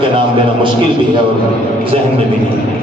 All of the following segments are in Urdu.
سب کے نام لینا مشکل بھی ہے اور ذہن میں بھی نہیں ہے۔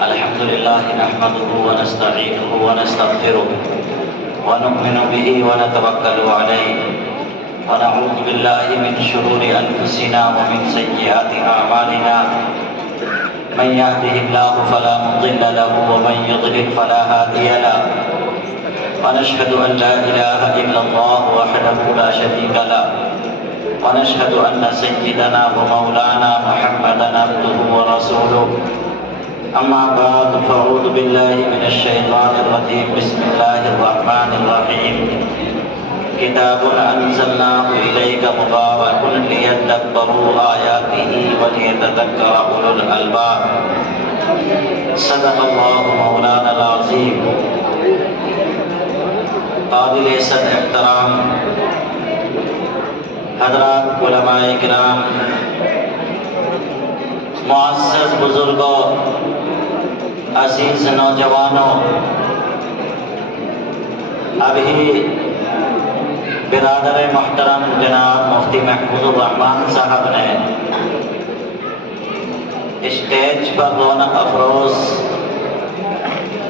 الحمد لله نحمده ونستعينه ونستغفره ونؤمن به ونتوكل عليه ونعوذ بالله من شرور أنفسنا ومن سيئات أعمالنا من يهده الله فلا مضل له ومن يضلل فلا هادي له ونشهد أن لا إله إلا الله وحده لا شريك له ونشهد أن سيدنا ومولانا محمدا عبده ورسوله أما بعد فأعوذ بالله من الشيطان الرجيم بسم الله الرحمن الرحيم كتاب أنزلناه إليك مبارك ليدبروا آياته وليتذكر أولو الألباب صدق الله مولانا العظيم۔ قابل عزت احترام حضرات علماء کرام، معزز بزرگوں، عزیز نوجوانوں، ابھی برادر محترم جناب مفتی محفوظ الرحمان صاحب نے اسٹیج پر رونق افروز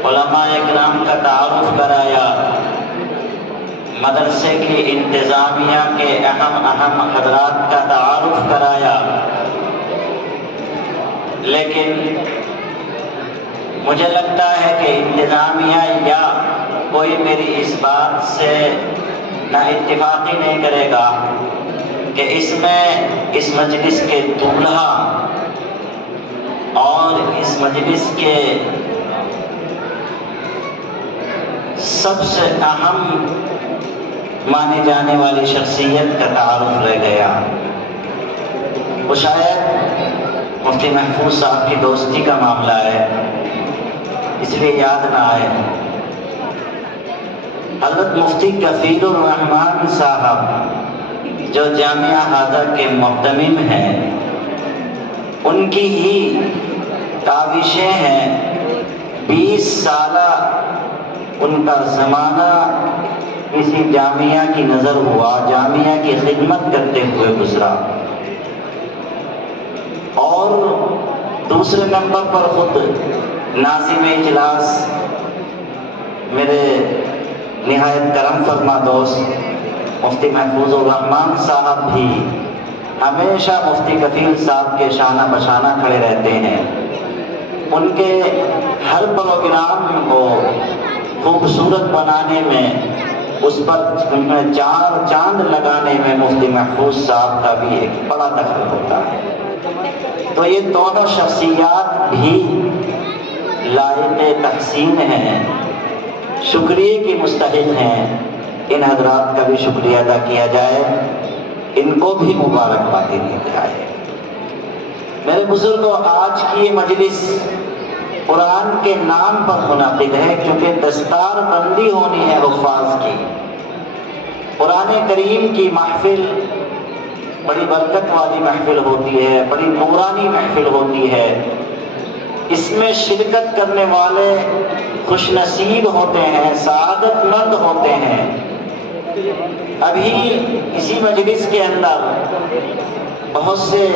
علماء اکرام کا تعارف کرایا، مدرسے کی انتظامیہ کے اہم حضرات کا تعارف کرایا، لیکن مجھے لگتا ہے کہ انتظامیہ یا کوئی میری اس بات سے نہ اتفاقی نہیں کرے گا کہ اس میں اس مجلس کے دولہا اور اس مجلس کے سب سے اہم مانی جانے والی شخصیت کا تعارف رہ گیا۔ وہ شاید مفتی محفوظ صاحب کی دوستی کا معاملہ ہے، اس لیے یاد نہ آئے۔ حضرت مفتی کفیل الرحمان صاحب جو جامعہ ہاضہ کے محتمم ہیں، ان کی ہی کاوشیں ہیں۔ 20 سالہ ان کا زمانہ کسی جامعہ کی نظر ہوا، جامعہ کی خدمت کرتے ہوئے گزرا، اور دوسرے نمبر پر خود ناظم اجلاس میرے نہایت کرم فرما دوست مفتی محفوظ الرحمان صاحب بھی ہمیشہ مفتی کفیل صاحب کے شانہ بشانہ کھڑے رہتے ہیں۔ ان کے ہر پروگرام کو خوبصورت بنانے میں، اس پر ان میں چاند لگانے میں مفتی محفوظ صاحب کا بھی ایک بڑا دخل ہوتا ہے۔ تو یہ دونوں شخصیات بھی لائق تحسین ہیں، شکریہ کی مستحق ہیں۔ ان حضرات کا بھی شکریہ ادا کیا جائے، ان کو بھی مبارکباد دی جائے۔ میرے بزرگوں، آج کی یہ مجلس قرآن کے نام پر منعقد ہے، کیونکہ دستار بندی ہونی ہے حفاظ کی۔ قرآن کریم کی محفل بڑی برکت والی محفل ہوتی ہے، بڑی نورانی محفل ہوتی ہے۔ اس میں شرکت کرنے والے خوش نصیب ہوتے ہیں، سعادت مند ہوتے ہیں۔ ابھی اسی مجلس کے اندر بہت سے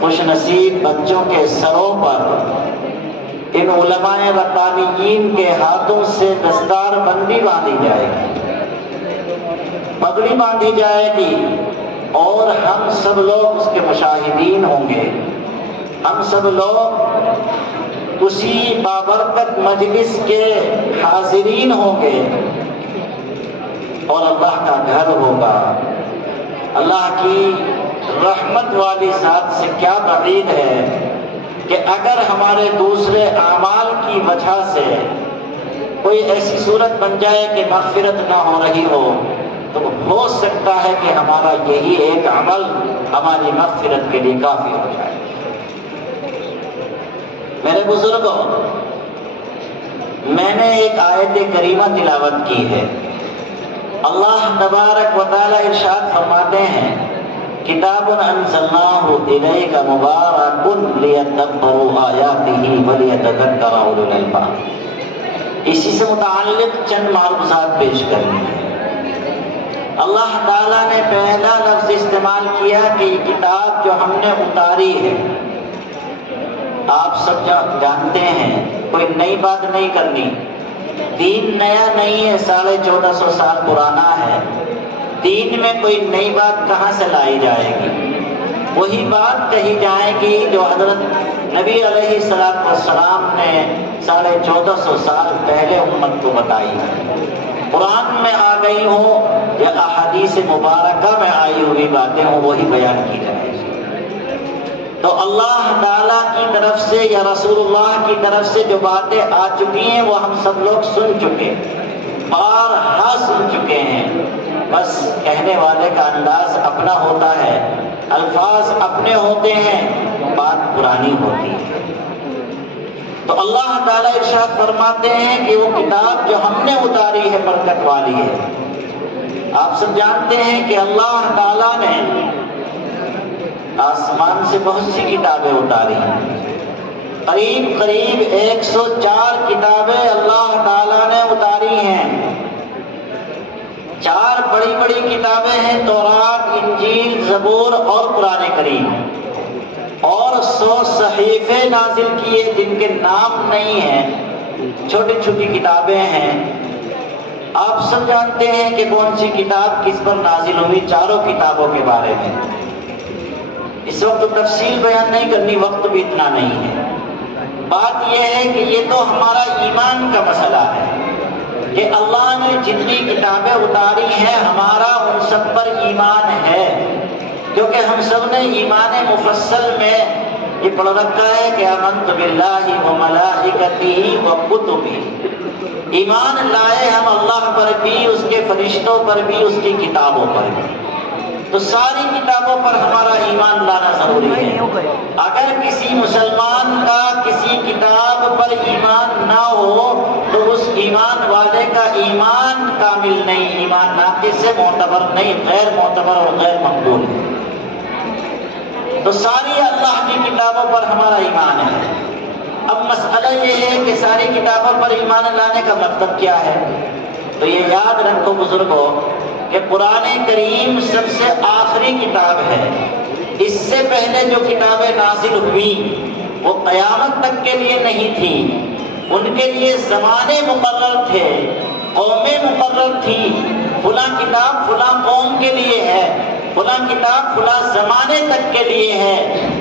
خوش نصیب بچوں کے سروں پر ان علماء ربانیین کے ہاتھوں سے دستار بندی باندھی جائے گی، پگڑی باندھی جائے گی، اور ہم سب لوگ اس کے مشاہدین ہوں گے۔ ہم سب لوگ اسی بابرکت مجلس کے حاضرین ہوں گے، اور اللہ کا گھر ہوگا۔ اللہ کی رحمت والی ذات سے کیا بعید ہے کہ اگر ہمارے دوسرے اعمال کی وجہ سے کوئی ایسی صورت بن جائے کہ مغفرت نہ ہو رہی ہو، تو ہو سکتا ہے کہ ہمارا یہی ایک عمل ہماری مغفرت کے لیے کافی ہو جائے۔ میرے بزرگوں، میں نے ایک آیت کریمہ تلاوت کی ہے۔ اللہ تبارک و تعالی ارشاد فرماتے ہیں، کتاب انزلناہ الیک مبارک لیدبروا آیاتہ ولیتذکر اولو الالباب۔ اسی سے متعلق چند معروضات پیش کرنی ہیں۔ اللہ تعالیٰ نے پہلا لفظ استعمال کیا کہ یہ کتاب جو ہم نے اتاری ہے، آپ سب جانتے ہیں کوئی نئی بات نہیں کرنی، دین نیا نہیں ہے، 1450 سال پرانا ہے، دین میں کوئی نئی بات کہاں سے لائی جائے گی؟ وہی بات کہی جائے گی جو حضرت نبی علیہ السلام نے 1450 سال پہلے امت کو بتائی ہے، قرآن میں آ گئی ہو یا احادیث مبارکہ میں آئی ہوئی باتیں ہوں، وہی بیان کی جائے گی۔ تو اللہ تعالیٰ کی طرف سے یا رسول اللہ کی طرف سے جو باتیں آ چکی ہیں وہ ہم سب لوگ سن چکے، بارہا سن چکے ہیں، بس کہنے والے کا انداز اپنا ہوتا ہے، الفاظ اپنے ہوتے ہیں، بات پرانی ہوتی ہے۔ تو اللہ تعالیٰ ارشاد فرماتے ہیں کہ وہ کتاب جو ہم نے اتاری ہے برکت والی ہے۔ آپ سب جانتے ہیں کہ اللہ تعالیٰ نے آسمان سے بہت سی کتابیں اتاری ہیں، قریب 104 کتابیں اللہ تعالیٰ نے اتاری ہیں۔ 4 بڑی بڑی کتابیں ہیں، تورات، انجیل، زبور اور قرآن کریم، اور 100 صحیفے نازل کیے جن کے نام نہیں ہیں، چھوٹی چھوٹی کتابیں ہیں۔ آپ سب جانتے ہیں کہ کون سی کتاب کس پر نازل ہوئی، چاروں کتابوں کے بارے میں۔ اس وقت تفصیل بیان نہیں کرنی، وقت بھی اتنا نہیں ہے۔ بات یہ ہے کہ یہ تو ہمارا ایمان کا مسئلہ ہے کہ اللہ نے جتنی کتابیں اتاری ہیں ہمارا ان سب پر ایمان ہے، کیونکہ ہم سب نے ایمان مفصل میں یہ پڑھ رکھا ہے کہ آمنت باللہ و ملائکتہ و کتبہ، ایمان لائے ہم اللہ پر بھی، اس کے فرشتوں پر بھی، اس کی کتابوں پر بھی۔ تو ساری کتابوں پر ہمارا ایمان لانا ضروری ہے۔ اگر کسی مسلمان کا کسی کتاب پر ایمان نہ ہو تو اس ایمان والے کا ایمان کامل نہیں، ایمان ناقص سے معتبر نہیں، غیر معتبر اور غیر مقبول ہے۔ تو ساری اللہ کی کتابوں پر ہمارا ایمان ہے۔ اب مسئلہ یہ ہے کہ ساری کتابوں پر ایمان لانے کا مطلب کیا ہے؟ تو یہ یاد رکھو بزرگوں کہ قرآن کریم سب سے آخری کتاب ہے۔ اس سے پہلے جو کتابیں نازل ہوئیں وہ قیامت تک کے لیے نہیں تھیں، ان کے لیے زمانے مقرر تھے، قومیں مقرر تھی، فلاں کتاب فلاں قوم کے لیے ہے، فلاں کتاب فلاں زمانے تک کے لیے ہے۔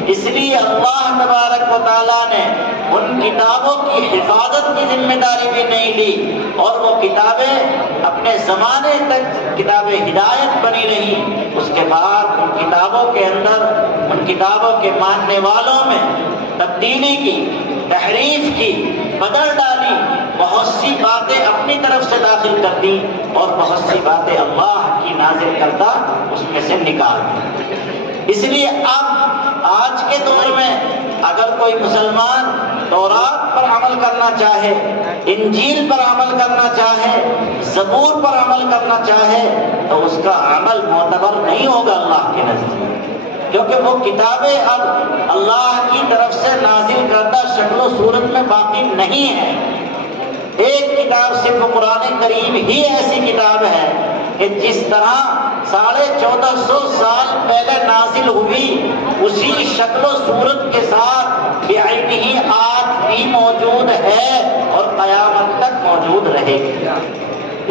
اس لیے اللہ تبارک و تعالیٰ نے ان کتابوں کی حفاظت کی ذمہ داری بھی نہیں لی، اور وہ کتابیں اپنے زمانے تک کتاب ہدایت بنی رہی۔ اس کے بعد ان کتابوں کے اندر، ان کتابوں کے ماننے والوں میں تبدیلی کی، تحریف کی، بدل ڈالی، بہت سی باتیں اپنی طرف سے داخل کر دی اور بہت سی باتیں اللہ کی نازل کردہ اس میں سے نکال دی۔ اس لیے اب آج کے دور میں اگر کوئی مسلمان تورات پر عمل کرنا چاہے، انجیل پر عمل کرنا چاہے، زبور پر عمل کرنا چاہے تو اس کا عمل معتبر نہیں ہوگا اللہ کے نزدیک، کیونکہ وہ کتابیں اب اللہ کی طرف سے نازل کردہ شکل و صورت میں باقی نہیں ہیں۔ ایک کتاب صرف قرآن کریم ہی ایسی کتاب ہے کہ جس طرح 1450 سال پہلے نازل ہوئی اسی شکل و صورت کے ساتھ بعینہ آج بھی موجود ہے اور قیامت تک موجود رہے گی۔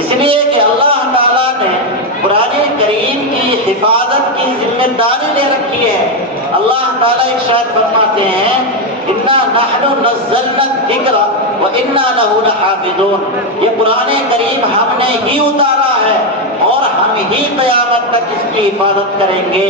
اس لیے کہ اللہ تعالیٰ نے قرآن کریم کی حفاظت کی ذمہ داری لے رکھی ہے۔ اللہ تعالیٰ ارشاد فرماتے ہیں اِنَّا نَحْنُ نَزَّلْنَا الذِّكْرَ وَإِنَّا لَهُ لَحَافِظُونَ، یہ قرآن کریم ہم نے ہی اتارا ہے اور ہم ہی قیامت تک اس کی حفاظت کریں گے۔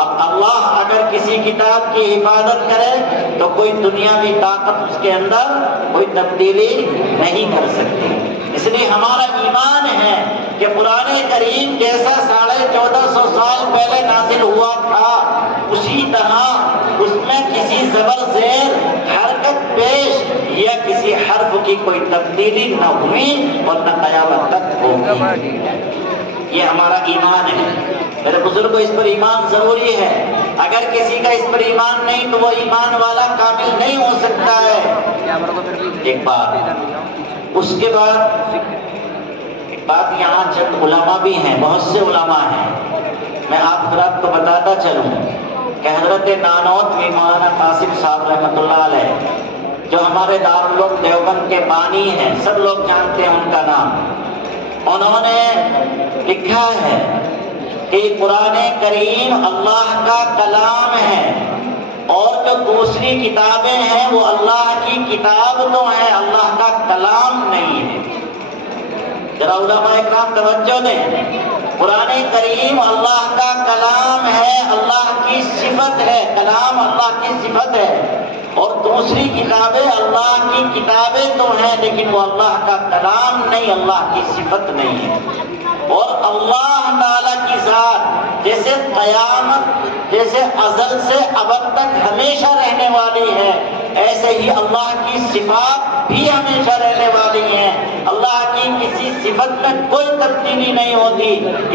اب اللہ اگر کسی کتاب کی حفاظت کرے تو کوئی دنیاوی طاقت اس کے اندر کوئی تبدیلی نہیں کر سکتی۔ اس لیے ہمارا ایمان ہے کہ قرآن کریم جیسا 1450 سال پہلے نازل ہوا تھا اسی طرح اس میں کسی زبر زیر حرکت پیش یا کسی حرف کی کوئی تبدیلی نہ ہوئی اور نہ قیامت تک ہوگی۔ یہ ہمارا ایمان ہے۔ میرے بزرگوں، اس پر ایمان ضروری ہے۔ اگر کسی کا اس پر ایمان نہیں تو وہ ایمان والا کامل نہیں ہو سکتا ہے۔ ایک بات، اس کے بعد ایک بات، یہاں چند علماء بھی ہیں، بہت سے علماء ہیں، میں آپ حضرات کو بتاتا چلوں کہ حضرت نانوت میں مولانا قاسم صاحب رحمۃ اللہ علیہ جو ہمارے دارالعلوم دیوبند کے بانی ہیں، سب لوگ جانتے ہیں ان کا نام، انہوں نے لکھا ہے کہ قرآن کریم اللہ کا کلام ہے اور جو دوسری کتابیں ہیں وہ اللہ کی کتاب تو ہیں، اللہ کا کلام نہیں ہے۔ ذرا علماء اکرام توجہ دیں، قرآن کریم اللہ کا کلام ہے، اللہ کی صفت ہے، کلام اللہ کی صفت ہے، اور دوسری کتابیں اللہ کی کتابیں تو ہیں لیکن وہ اللہ کا کلام نہیں، اللہ کی صفت نہیں ہے۔ اور اللہ تعالیٰ کی ذات جیسے قیامت، جیسے ازل سے ابد تک ہمیشہ رہنے والی ہے، ایسے ہی اللہ کی صفات بھی ہمیشہ رہنے والی ہیں۔ اللہ کی کسی صفت میں کوئی تبدیلی نہیں ہوتی،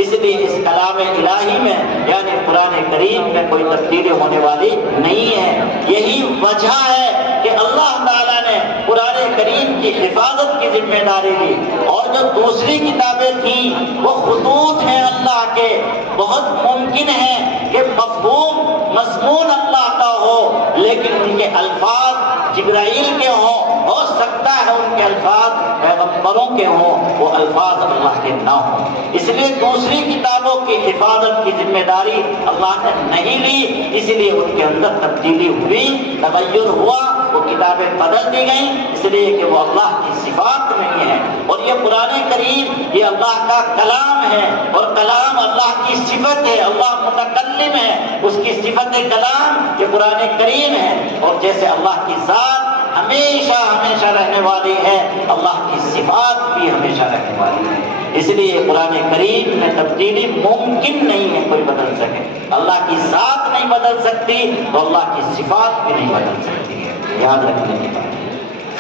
اس لیے اس کلام الہی میں یعنی قرآن کریم میں کوئی تبدیلی ہونے والی نہیں ہے۔ یہی وجہ ہے کہ اللہ تعالیٰ نے قرآن کریم کی حفاظت کی ذمہ داری لی، اور جو دوسری کتابیں تھیں وہ خطوط ہیں اللہ کے، بہت ممکن ہے کہ مفہوم مضمون اللہ کا ہو لیکن ان کے الفاظ جبرائیل کے ہوں، ہو سکتا ہے ان کے الفاظ پیغمبروں کے ہوں، وہ الفاظ اللہ کے نہ ہوں۔ اس لیے دوسری کتابوں کی حفاظت کی ذمہ داری اللہ نے نہیں لی، اس لیے ان کے اندر تبدیلی ہوئی، تغیر ہوا، وہ کتابیں بدل دی گئیں، اس لیے کہ وہ اللہ کی صفات نہیں ہے۔ اور یہ قرآن کریم یہ اللہ کا کلام ہے، اور کلام اللہ کی صفت ہے، اللہ متکلم ہے، اس کی صفت کلام یہ قرآن کریم ہے۔ اور جیسے اللہ کی ذات ہمیشہ ہمیشہ رہنے والی ہے، اللہ کی صفات بھی ہمیشہ رہنے والی ہے۔ اس لیے قرآن کریم میں تبدیلی ممکن نہیں ہے کوئی بدل سکے، اللہ کی ذات نہیں بدل سکتی تو اللہ کی صفات بھی نہیں بدل سکتی ہے، یاد رکھنے کی بات۔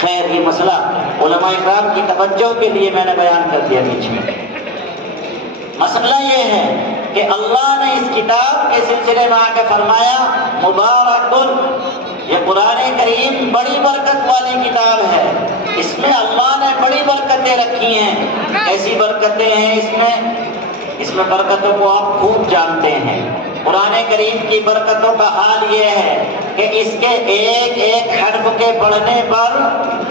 خیر، یہ مسئلہ علماء اکرام کی توجہ کے لیے میں نے بیان کر دیا بیچ میں۔ مسئلہ یہ ہے کہ اللہ نے اس کتاب کے سلسلے میں آ کے فرمایا مبارکن، یہ قرآن کریم بڑی برکت والی کتاب ہے، اس میں اللہ نے بڑی برکتیں رکھی ہیں۔ ایسی برکتیں ہیں اس میں برکتوں کو آپ خوب جانتے ہیں۔ قرآن کریم کی برکتوں کا حال یہ ہے کہ اس کے ایک ایک حرف کے پڑھنے پر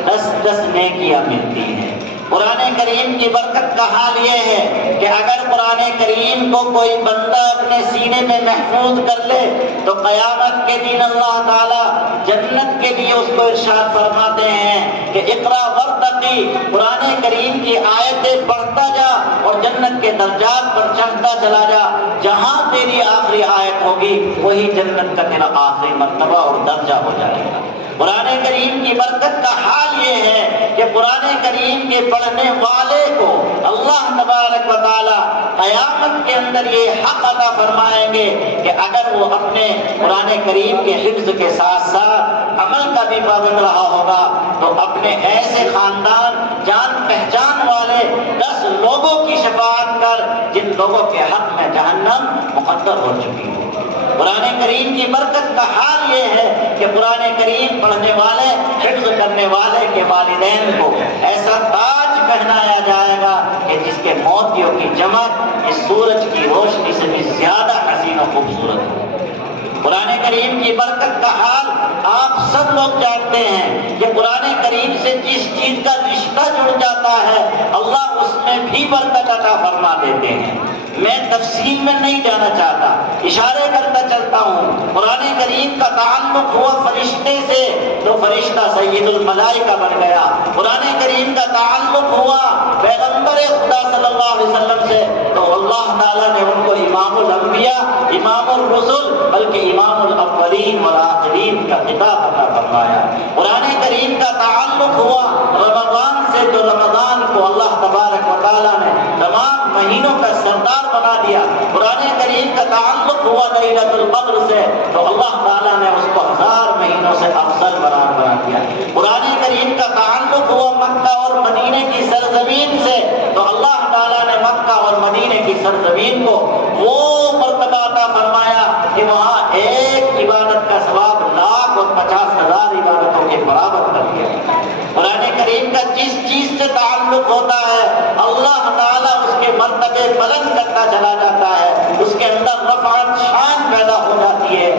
10 نیکیاں ملتی ہیں۔ قرآن کریم کی برکت کا حال یہ ہے کہ اگر قرآن کریم کو کوئی بندہ اپنے سینے میں محفوظ کر لے تو قیامت کے دن اللہ تعالیٰ جنت کے لیے اس کو ارشاد فرماتے ہیں کہ اقرا ورتقی، قرآن کریم کی آیتیں پڑھتا جا اور جنت کے درجات پر چڑھتا چلا جا، جہاں تیری آخری آیت ہوگی وہی جنت کا تیرا آخری مرتبہ اور درجہ ہو جائے گا۔ قرآن کریم کی برکت کا حال یہ ہے کہ قرآن کریم کے پڑھنے والے کو اللہ تبارک و تعالی قیامت کے اندر یہ حق عطا فرمائیں گے کہ اگر وہ اپنے قرآن کریم کے حفظ کے ساتھ ساتھ عمل کا بھی پابند رہا ہوگا تو اپنے ایسے خاندان جان پہچان والے 10 لوگوں کی شفاعت کر جن لوگوں کے حق میں جہنم مقدر ہو چکی ہو۔ قرآن کریم کی برکت کا حال یہ ہے کہ قرآن کریم پڑھنے والے، حفظ کرنے والے کے والدین کو ایسا تاج پہنایا جائے گا کہ جس کے موتیوں کی چمک اس سورج کی روشنی سے بھی زیادہ حسین و خوبصورت ہو۔ قرآن کریم کی برکت کا حال آپ سب لوگ جانتے ہیں کہ قرآن کریم سے جس چیز کا رشتہ جڑ جاتا ہے اللہ اس میں بھی برکت عطا فرما دیتے ہیں۔ میں تفصیل میں نہیں جانا چاہتا، اشارے کرتا چلتا ہوں۔ قرآن کریم کا تعلق ہوا فرشتے سے تو فرشتہ سید الملائکہ بن گیا۔ قرآن کریم کا تعلق ہوا پیغمبر خدا صلی اللہ علیہ وسلم سے تو اللہ تعالیٰ نے ان کو امام الانبیاء، امام الرسل، بلکہ امام الاولین والآخرین کا خطاب عطا فرمایا۔ قرآن کریم کا تعلق ہوا رمضان سے تو رمضان کو اللہ تبارک و تعالیٰ نے تمام مہینوں کا سردار بنا دیا۔ قرآن کریم کا تعلق ہوا لیلۃ القدر سے تو اللہ تعالیٰ نے اس کو 1000 مہینوں سے افضل بنا دیا۔ قرآن کریم کا تعلق ہوا مکہ اور مدینے کی سرزمین سے تو اللہ تعالیٰ نے مکہ اور مدینے کی سرزمین کو وہ مرتبہ عطا فرمایا کہ وہاں ایک عبادت کا ثواب 1,50,000 عبادتوں کے برابر کر دیا۔ قرآن کریم کا جس چیز سے تعلق ہوتا ہے اللہ تعالیٰ اس کے مرتبے بلند کرتا چلا جاتا ہے، اس کے اندر رفعت شان پیدا ہو جاتی ہے۔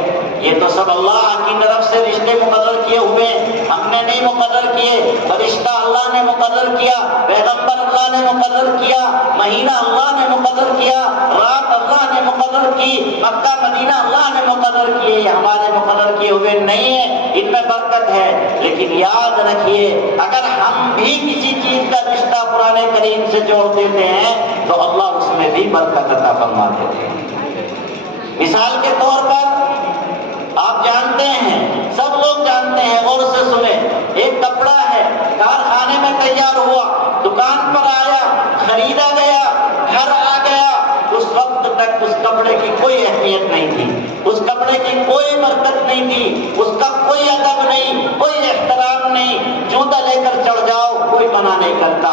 یہ تو سب اللہ کی طرف سے رشتے مقرر کیے ہوئے، ہم نے نہیں مقرر کیے، فرشتہ اللہ نے مقرر کیا، پیغمبر اللہ نے مقرر کیا، مہینہ اللہ نے مقرر کیا، رات اللہ نے مقرر کی، مکہ مدینہ اللہ نے مقرر کیے، یہ ہمارے مقرر کیے ہوئے نہیں ہیں، ان میں برکت ہے۔ لیکن یاد رکھیے اگر ہم بھی کسی چیز کا رشتہ قرآن کریم سے جوڑ دیتے ہیں تو اللہ اس میں بھی برکت عطا فرما دیتے ہیں۔ مثال کے طور پر آپ جانتے ہیں، سب لوگ جانتے ہیں، غور سے سنیں، ایک کپڑا ہے کارخانے میں تیار ہوا، دکان پر آیا، خریدا گیا، گھر آ گیا، اس وقت تک اس کپڑے کی کوئی اہمیت نہیں تھی، اس کپڑے کی کوئی برکت نہیں تھی، اس کا کوئی ادب نہیں، کوئی احترام نہیں، جوتا لے کر چڑھ جاؤ کوئی منع نہیں کرتا،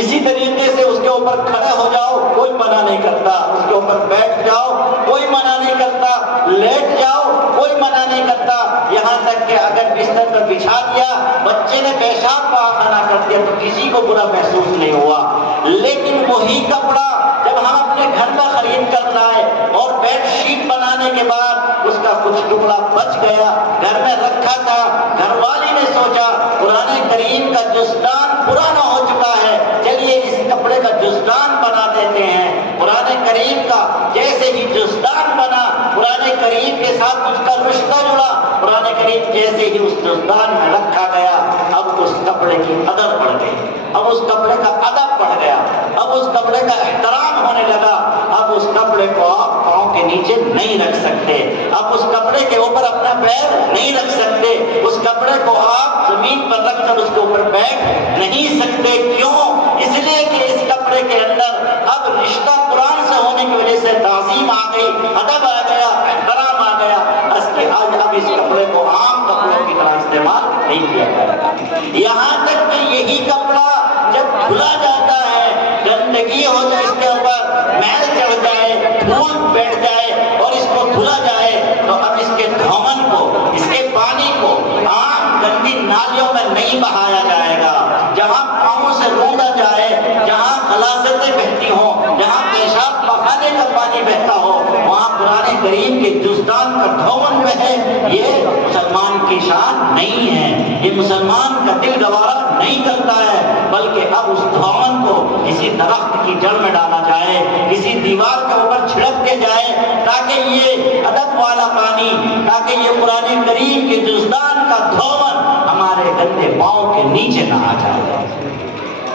اسی طریقے سے اس کے اوپر کھڑے ہو جاؤ کوئی منع نہیں کرتا، اس کے اوپر بیٹھ جاؤ کوئی منع نہیں کرتا، لیٹ جاؤ کوئی منع نہیں کرتا، یہاں تک کہ اگر بستر پر بچھا دیا بچے نے پیشاب پاخانہ کر دیا تو کسی کو برا محسوس نہیں ہوا۔ لیکن وہی کپڑا جب ہم اپنے گھر میں خرید کر لائے اور بیڈ شیٹ بنانے کے بعد اس کا کچھ ٹکڑا بچ گیا، گھر میں رکھا تھا، گھر والی نے سوچا قرآن کریم کا جزدان پرانا ہو چکا ہے، چلیے اس کپڑے کا جزدان بنا دیتے ہیں۔ قرآن کریم کا جیسے ہی جزدان بنا، قرآن کریم کے ساتھ اس کا رشتہ جڑا، قرآن کریم جیسے ہی اس جزدان میں رکھا گیا، اب اس کپڑے کی قدر بڑھ گئی، اب اس کپڑے کا ادب بڑھ گیا، اب اس کپڑے کا احترام ہونے لگا، اب اس کپڑے کو آپ پاؤں کے نیچے نہیں رکھ سکتے، اب اس کپڑے کے اوپر اپنا پیر نہیں رکھ سکتے، اس کپڑے کو آپ زمین پر رکھ کر اس کے اوپر بیٹھ نہیں سکتے۔ کیوں؟ اس لیے کہ اس کپڑے کے اندر اب رشتہ قرآن سے ہونے کی وجہ سے تعظیم آ گئی، ادب آ گیا، احترام آ گیا، آج اب اس کپڑے کو عام کپڑوں کی طرح استعمال نہیں کیا جائے گا۔ یہاں تک کہ یہی کپڑا جب دھلا جاتا ہے، گندگی ہو جائے، اس کے اوپر میل چڑھ جائے، دھول بیٹھ جائے اور اس کو دھلا جائے تو اب اس کے دھون کو، اس کے پانی کو عام گندی نالیوں میں نہیں بہایا جائے گا، جہاں پاؤں سے روندا جائے، جہاں غلاظتیں بہتی ہوں، جہاں پیشاب پخانے کا پانی بہتا ہو، وہاں قرآن کریم کے جزدان کا دھون بہے۔ یہ مسلمان کی شان نہیں ہے، یہ مسلمان کا دل گوارا نہیں کرتا ہے، بلکہ اب اس دھون کو کسی درخت کی جڑ میں ڈالا جائے، کسی دیوار کے اوپر چھڑک کے جائے، تاکہ یہ ادب والا پانی، تاکہ یہ قرآن کریم کے جزدان کا دھون ہمارے گندے پاؤں کے نیچے نہ آ جائے۔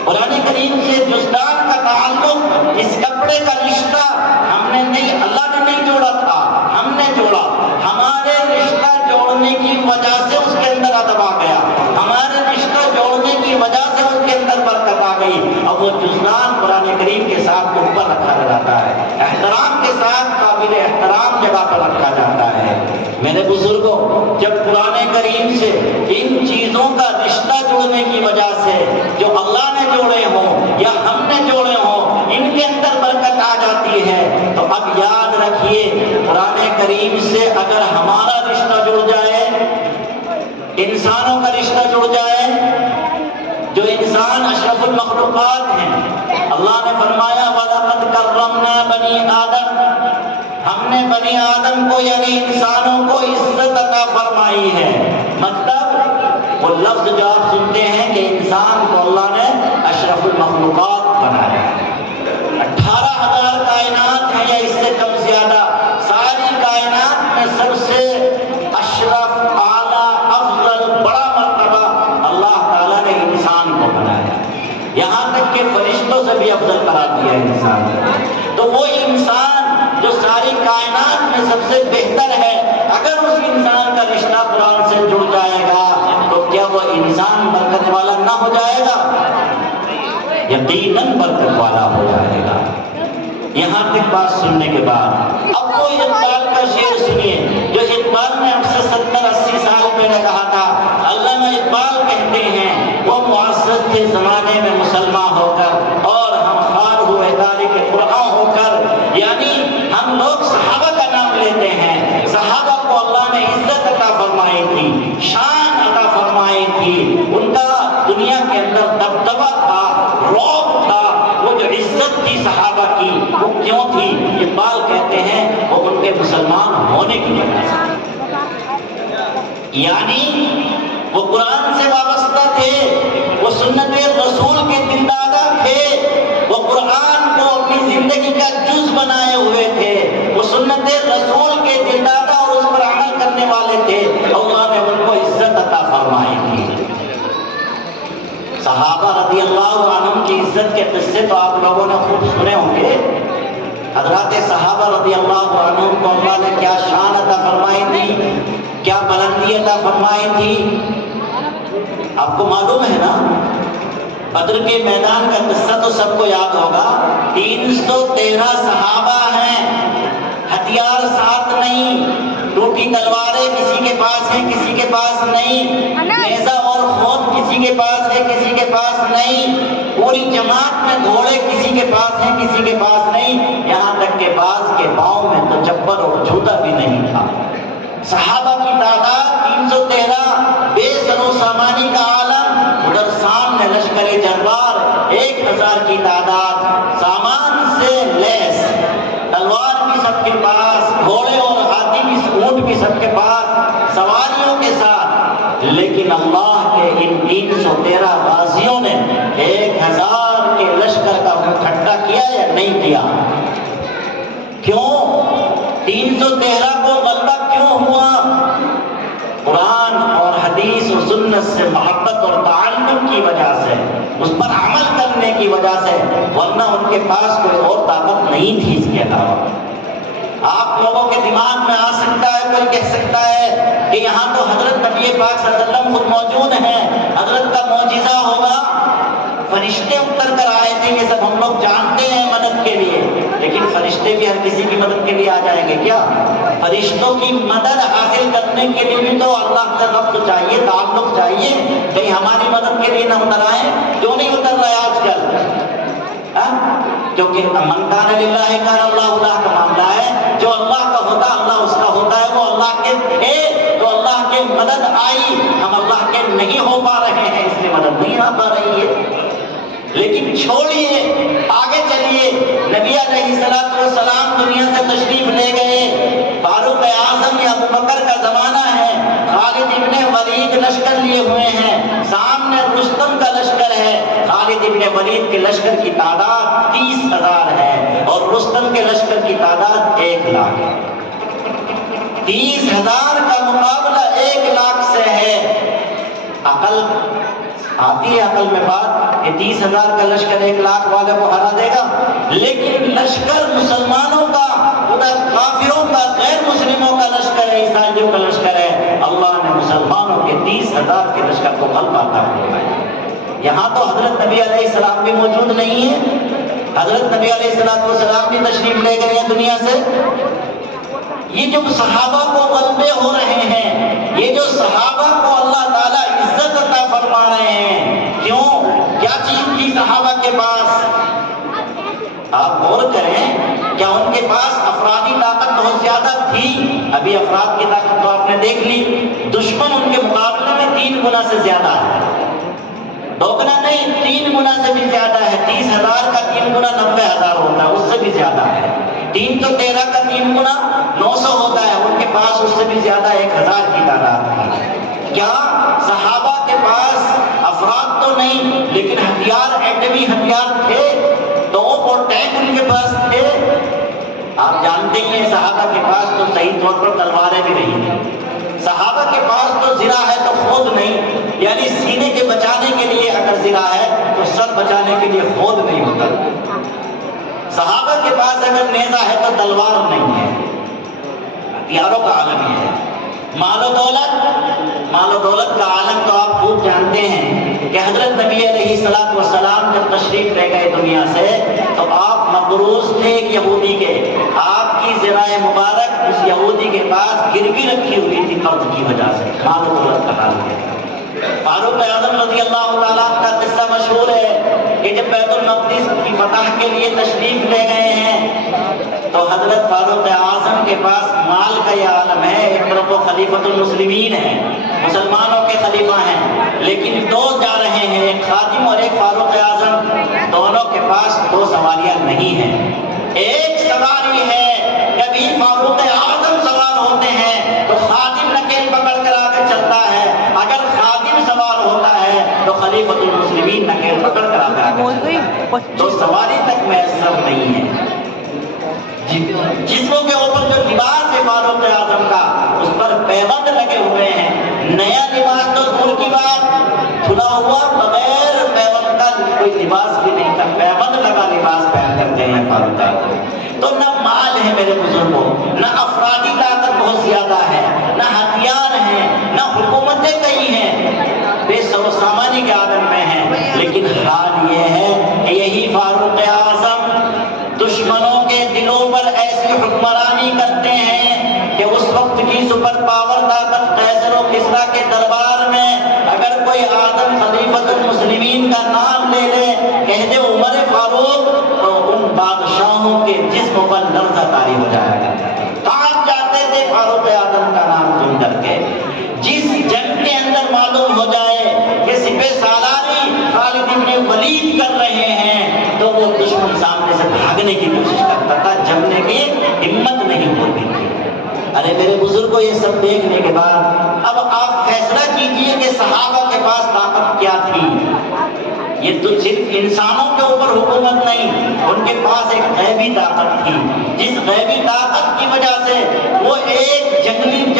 قرآن کریم سے جزدان کا تعلق، اس کپڑے کا رشتہ ہم نے نہیں، اللہ نے نہیں جوڑا تھا، ہم نے جوڑا، ہمارے رشتہ جوڑنے کی وجہ سے اس کے اندر ادب آ گیا، ہمارے رشتہ جوڑنے کی وجہ سے اس کے اندر برکت آ گئی۔ اب وہ جزدان قرآن کریم کے ساتھ اوپر رکھا جاتا ہے، احترام کے ساتھ قابل احترام جگہ پر رکھا جاتا ہے۔ میرے بزرگوں، جب قرآن کریم سے ان چیزوں کا رشتہ جوڑنے کی وجہ سے جو اللہ نے جوڑے ہوں یا ہم نے جوڑے ہوں، ان کے اندر برکت آ جاتی ہے، تو اب یاد رکھیے قرآن کریم سے اگر ہمارا رشتہ جڑ جائے، انسانوں کا رشتہ جڑ جائے، جو انسان اشرف المخلوقات ہیں، اللہ نے فرمایا وَلَقَدْ كَرَّمْنَا بَنِي آدَمَ، ہم نے بنی آدم کو یعنی انسانوں کو عزت عطا فرمائی ہے۔ مطلب وہ لفظ جو آپ سنتے ہیں کہ انسان کو اللہ نے اشرف المخلوقات بنایا، 18 12,000 کائنات ہیں یا اس سے کم زیادہ، ساری کائنات میں سب سے اشرف، اعلیٰ، افضل، بڑا مرتبہ اللہ تعالیٰ نے انسان کو بنایا، یہاں تک کہ فرشتوں سے بھی افضل قرار دیا انسان کو۔ تو وہ انسان جو ساری کائنات میں سب سے بہتر ہے، اگر اس انسان کا رشتہ قرآن سے جڑ جائے گا تو کیا وہ انسان برکت والا نہ ہو جائے گا؟ یقیناً برکت والا ہو جائے گا۔ یہاں تک بات سننے کے بعد اب وہ اقبال کا شعر سنیے جو اقبال نے اب سے 70-80 سال پہلے کہا تھا۔ علامہ اقبال کہتے ہیں وہ معزز تھے زمانے میں مسلمان ہو کر اور ہم خوار ہوئے تارک قرآن ہو کر، یعنی ہم لوگ صحابہ کا نام لیتے ہیں، صحابہ کو اللہ نے عزت عطا فرمائی تھی، شان عطا فرمائی تھی، ان کا دنیا کے اندر دبدبہ تھا، رعب تھا، وہ جو عزت تھی صحابہ کی وہ کیوں تھی؟ اقبال کہتے ہیں وہ ان کے مسلمان ہونے کی وجہ سے، یعنی وہ قرآن سے وابستہ تھے، وہ سنت رسول کے دیندار تھے، وہ قرآن کو اپنی زندگی کا جز بنائے ہوئے تھے، وہ سنت رسول کے دیندار اور اس پر عمل کرنے والے تھے، اللہ نے ان کو عزت عطا فرمائی تھی۔ صحابہ رضی اللہ عنہم کی عزت کے قصے تو آپ لوگوں نے خوب سنے ہوں گے۔ حضرات صحابہ رضی اللہ عنہم کو اللہ نے کیا شان عطا فرمائی تھی، کیا بلندی عطا فرمائی تھی۔ آپ کو معلوم ہے نا، بدر کے میدان کا قصہ تو سب کو یاد ہوگا۔ 313 صحابہ ہیں، ہتھیار ساتھ نہیں، ٹوٹی تلواریں کسی کے پاس ہیں کسی کے پاس نہیں، نیزہ اور خود کسی کے پاس ہے کسی کے پاس نہیں، پوری جماعت میں گھوڑے کسی کے پاس ہیں کسی کے پاس نہیں، یہاں تک کہ بعض کے پاؤں میں تو چپل اور جوتا بھی نہیں تھا۔ صحابہ کی تعداد 313، بے سر و سامانی کا عالم، ادھر سامنے لشکر جرار 1000 کی تعداد، سامان سے لیس، تلوار بھی سب کے پاس، گھوڑے اور ہاتھی بھی، اونٹ بھی سب کے پاس، سواریوں کے ساتھ، لیکن اللہ کے ان 313 غازیوں نے 1000 کے لشکر کا اکٹھا کیا یا نہیں کیا؟ کیوں 313 کو غلبہ کیوں ہوا؟ قرآن اور حدیث و سنت سے محبت اور تعلق کی وجہ سے، اس پر عمل کرنے کی وجہ سے، ورنہ ان کے پاس کوئی اور طاقت نہیں تھی اس کے علاوہ۔ آپ لوگوں کے دماغ میں آ سکتا ہے، کوئی کہہ سکتا ہے کہ یہاں تو حضرت نبی پاک صلی اللہ علیہ وسلم خود موجود ہیں، حضرت کا معجزہ ہوگا، فرشتے اتر کر آئے تھے، یہ سب ہم لوگ جانتے ہیں مدد کے لیے، لیکن فرشتے بھی ہر کسی کی مدد کے لیے آ جائیں گے کیا؟ فرشتوں کی مدد حاصل کرنے کے لیے بھی تو اللہ سے ربط چاہیے، تعلق چاہیے، کہیں ہماری مدد کے لیے نہ اتر آئے۔ کیوں نہیں اتر رہے آج کل؟ کیونکہ من کان للہ کان اللہ لہ کا معاملہ ہے، جو اللہ کا ہوتا اللہ اس کا ہوتا ہے، وہ اللہ کے تھے تو اللہ کے مدد آئی، ہم اللہ کے نہیں ہو پا رہے ہیں اس لیے مدد نہیں آ پا رہی ہے۔ لیکن چھوڑیے، آگے چلیے، نبی علیہ السلام دنیا سے تشریف لے گئے، فاروق اعظم یا ابوبکر کا زمانہ ہے، خالد ابن ولید لشکر لیے ہوئے ہیں، سامنے رستم کا لشکر ہے، خالد ابن ولید کے لشکر کی تعداد 30,000 ہے اور رستم کے لشکر کی تعداد 1,00,000 ہے۔ 30,000 کا مقابلہ 1,00,000 سے ہے۔ عقل آتی ہے عقل میں بات کہ 30,000 کا لشکر 1,00,000 والے کو ہرا دے گا، لیکن لشکر مسلمانوں کا، ادھر کافروں کا، غیر مسلموں کا لشکر ہے، عیسائیوں کا لشکر ہے، اللہ نے مسلمانوں کے 30,000 کے لشکر کو غلبہ عطا فرمایا۔ یہاں تو حضرت نبی علیہ السلام بھی موجود نہیں ہے، حضرت نبی علیہ السلام بھی تشریف لے گئے ہیں دنیا سے۔ یہ جو صحابہ کو غلبے ہو رہے ہیں، یہ جو صحابہ کو اللہ تعالیٰ عزت عطا فرما رہے ہیں، کیوں؟ کیا چیز تھی صحابہ کے پاس؟ آپ غور کریں، کیا ان کے پاس افرادی طاقت بہت زیادہ تھی؟ ابھی افراد کی طاقت تو آپ نے دیکھ لی، دشمن ان کے مقابلے میں 3 گنا سے زیادہ ہے، 2 گنا نہیں، 3 گنا سے بھی زیادہ ہے۔ 30,000 کا 3 گنا 90,000 ہوتا ہے، اس سے بھی زیادہ ہے۔ 313 کا 3 گنا 900 ہوتا ہے، ان کے پاس اس سے بھی زیادہ 1,000 کی تعداد تھی۔ کیا صحابہ کے پاس افراد تو نہیں لیکن ہتھیار، ایٹمی ہتھیار تھے، توپ اور ٹینک ان کے پاس تھے؟ جانتے ہی ہیں صحابہ کے پاس تو صحیح طور پر تلواریں بھی نہیں تھیں. صحابہ کے پاس تو زرہ ہے تو خود نہیں، یعنی سینے کے بچانے کے لیے اگر زرہ ہے تو سر بچانے کے لیے خود نہیں ہوتا. صحابہ کے پاس اگر نیزہ ہے تو تلوار نہیں ہے. ہتھیاروں کا عالم یہ ہے. مال و دولت کا عالم تو آپ خوب جانتے ہیں کہ حضرت نبی علیہ الصلوۃ والسلام جب تشریف لے گئے دنیا سے تو آپ مقروض تھے ایک یہودی کے. آپ کی ذراع مبارک اس یہودی کے پاس گروی رکھی ہوئی تھی قرض کی وجہ سے. مال و دولت کا حال ہے. فاروق اعظم رضی اللہ تعالیٰ کا قصہ مشہور ہے کہ جب بیت المقدس کی فتح کے لیے تشریف لے گئے ہیں تو حضرت فاروق اعظم کے پاس مال کا یہ عالم ہے. ایک طرف وہ خلیفۃ المسلمین ہیں، مسلمانوں کے خلیفہ ہیں، لیکن دو جا رہے ہیں، ایک خادم اور ایک فاروق اعظم. دونوں کے پاس دو سواریاں نہیں ہیں. ایک سواری ہے، کبھی فاروق اعظم سوار ہوتے ہیں تو خادم نکیل پکڑ کر آگے چلتا ہے، اگر خادم سوار ہوتا ہے تو خلیفۃ المسلمین نکیل پکڑ کر آگے تو سواری تک میسر نہیں ہے. جسموں کے اوپر جو لباس ہے فاروق اعظم کا اس پر پیوند لگے ہوئے ہیں. نیا لباس تو دور کی بات، کھلا ہوا بغیر پیوند کا کوئی لباس بھی نہیں تھا. پیوند لگا لباس پہن کرتے ہیں فاروق اعظم. تو نہ مال ہے میرے بزرگوں، نہ افرادی طاقت بہت زیادہ ہے، نہ ہتھیار ہیں، نہ حکومتیں کئی ہیں، بے سر و سامانی کے عالم میں ہیں. لیکن حال یہ ہے کہ یہی فاروق اعظم دشمنوں کے دلوں پر ایسی حکمرانی کرتے ہیں کہ اس وقت کی سپر پاور طاقت قیصر و کسریٰ کے دربار میں اگر کوئی آدم خلیفۃ المسلمین کا نام لے لے، کہہ دے عمر فاروق، تو ان بادشاہوں کے جسم پر لرزہ طاری ہو جایا کرتا ہے. کہاں جاتے تھے فاروق اعظم کا نام سن کر کے. جس جنگ کے اندر معلوم ہو جائے کہ سپہ سالاری خالد بن ولید کر رہے ہیں تو وہ دشمن سامنے سے بھاگنے کی کوشش کرتا تھا، جمنے کی ہمت نہیں ہوتی تھی. ارے میرے بزرگوں، یہ سب دیکھنے کے بعد اب آپ فیصلہ کیجئے کہ صحابہ کے پاس طاقت کیا تھی. یہ تو صرف انسانوں کے اوپر حکومت نہیں، ان کے پاس ایک غیبی طاقت تھی. جس غیبی طاقت کی وجہ سے وہ ایک جنگل میں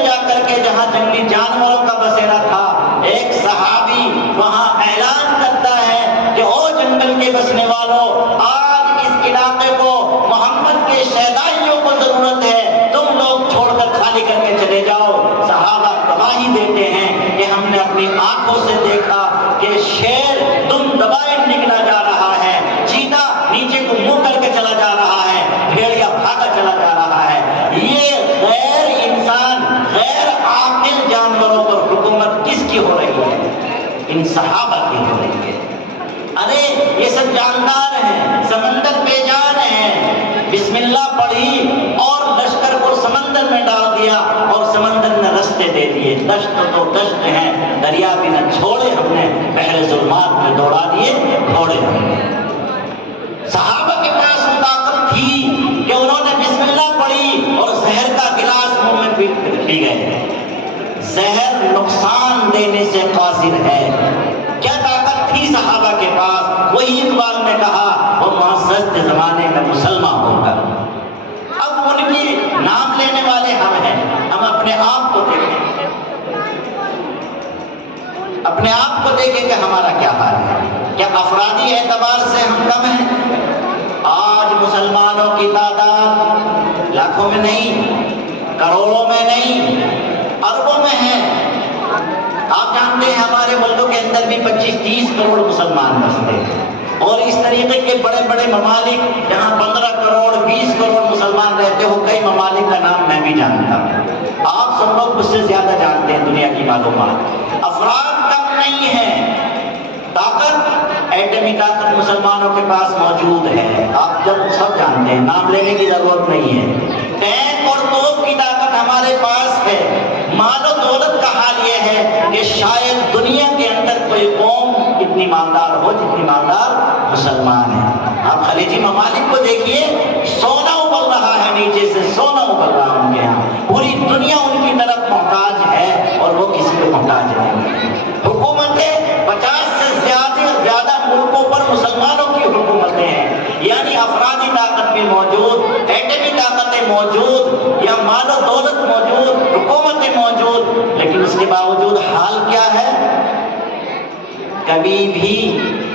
جا کر کے جہاں جنگلی جانوروں کا بسیرا تھا، ایک صحابی وہاں اعلان کرتا ہے کہ او جنگل کے بسنے والوں، آج اس علاقے کو محمد کے شہدائیوں کو ضرورت ہے، تم لوگ چھوڑ کر خالی کر کے چلے جاؤ. صحابہ گواہی دیتے ہیں کہ ہم نے اپنی آنکھوں سے دیکھا کہ شیر دم دبائے نکلا جا رہا ہے، چیتا نیچے کو منہ کر کے چلا جا رہا ہے، بھیڑیا بھاگا چلا جا رہا ہے. یہ غیر انسان، غیر عاقل جانوروں پر حکومت کس کی ہو رہی ہے؟ ان صحابہ کی ہو رہی ہے. ارے یہ سب جاندار ہیں، سمندر بے جان ہیں، بسم اللہ پڑھی اور لشکر کو سمندر میں ڈال دیا اور سمندر نے رستے دے دیے. دشت تو دشت ہیں، دریا بھی نہ چھوڑے ہم نے، بحر ظلمات میں دوڑا دیے گھوڑے ہم نے. صحابہ کے پاس طاقت تھی کہ انہوں نے بسم اللہ پڑھی اور زہر کا گلاس منہ میں پی گئے. زہر نقصان دینے سے قاصر ہے. کیا طاقت تھی صحابہ کے پاس؟ وہی اقبال نے کہا وہ معزز زمانے میں مسلمان ہوگا. اب ان کی نام لینے والے ہم ہیں. ہم اپنے آپ کو دیکھیں، اپنے آپ کو دیکھیں کہ ہمارا کیا حال ہے. کیا افرادی اعتبار سے ہم کم ہیں؟ آج مسلمانوں کی تعداد لاکھوں میں نہیں، کروڑوں میں نہیں، اربوں میں ہے. آپ جانتے ہیں ہمارے ملکوں کے اندر بھی 25-30 کروڑ مسلمان بستے ہیں، اور اس طریقے کے بڑے بڑے ممالک جہاں 15 کروڑ 20 کروڑ مسلمان رہتے ہو، کئی ممالک کا نام میں بھی جانتا ہوں. آپ سب لوگ مجھ سے زیادہ جانتے ہیں دنیا کی معلومات. افراد کم نہیں ہیں، طاقت، ایٹمی طاقت مسلمانوں کے پاس موجود ہے. آپ جب سب جانتے ہیں، نام لینے کی ضرورت نہیں ہے. ٹینک اور توپ کی طاقت ہمارے پاس ہے. مال و دولت کا حال یہ ہے کہ شاید دنیا کے اندر کوئی قوم اتنی مالدار ہو جتنی مالدار مسلمان ہیں. آپ خلیجی ممالک کو دیکھیے، سونا ابل رہا ہے، نیچے سے سونا ابل رہا ہے ان کے یہاں. پوری دنیا ان کی طرف محتاج ہے اور وہ کسی کو محتاج نہیں ہے. حکومتیں 50 سے زیادہ ملکوں پر مسلمانوں کی حکومتیں ہیں، یعنی افرادی طاقت بھی موجود، ایٹمی کبھی بھی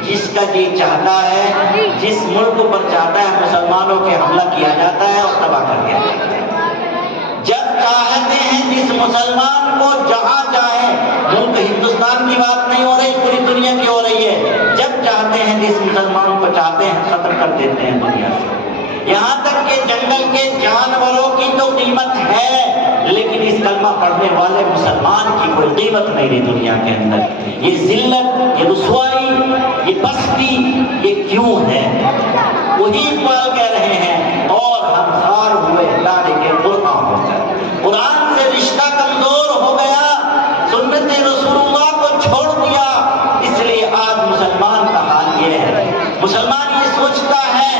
جس کا جی چاہتا ہے، جس ملک پر چاہتا ہے مسلمانوں کے حملہ کیا جاتا ہے اور تباہ کر دیا جاتا ہے۔ جب چاہتے ہیں جس مسلمان کو جہاں چاہیں، ملک ہندوستان کی بات نہیں ہو رہی، پوری دنیا کی ہو رہی ہے، جب چاہتے ہیں جس مسلمان کو چاہتے ہیں ختم کر دیتے ہیں دنیا سے۔ یہاں تک کہ جنگل کے جانوروں کی تو قیمت ہے، لیکن اس کلمہ پڑھنے والے مسلمان کی کوئی قیمت نہیں رہی دنیا کے اندر۔ یہ ذلت، یہ رسوائی، یہ پستی، یہ کیوں ہے؟ وہی اقبال کہہ رہے ہیں، اور ہم خار ہوئے تارک قرآن ہو کر، قرآن سے رشتہ کمزور ہو گیا، سنت رسول اللہ کو چھوڑ دیا، اس لیے آج مسلمان کا حال یہ ہے۔ مسلمان یہ سوچتا ہے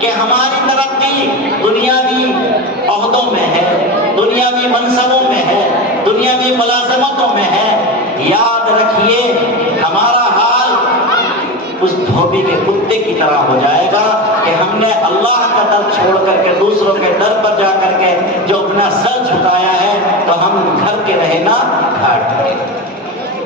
کہ ہماری ترقی دنیاوی عہدوں میں ہے، دنیاوی منصبوں میں ہے، دنیاوی ملازمتوں میں ہے۔ یاد رکھیے ہمارا حال اس دھوبی کے کتے کی طرح ہو جائے گا کہ ہم نے اللہ کا در چھوڑ کر کے دوسروں کے در پر جا کر کے جو اپنا سر جھکایا ہے، تو ہم گھر کے رہے نا گھاٹ کے۔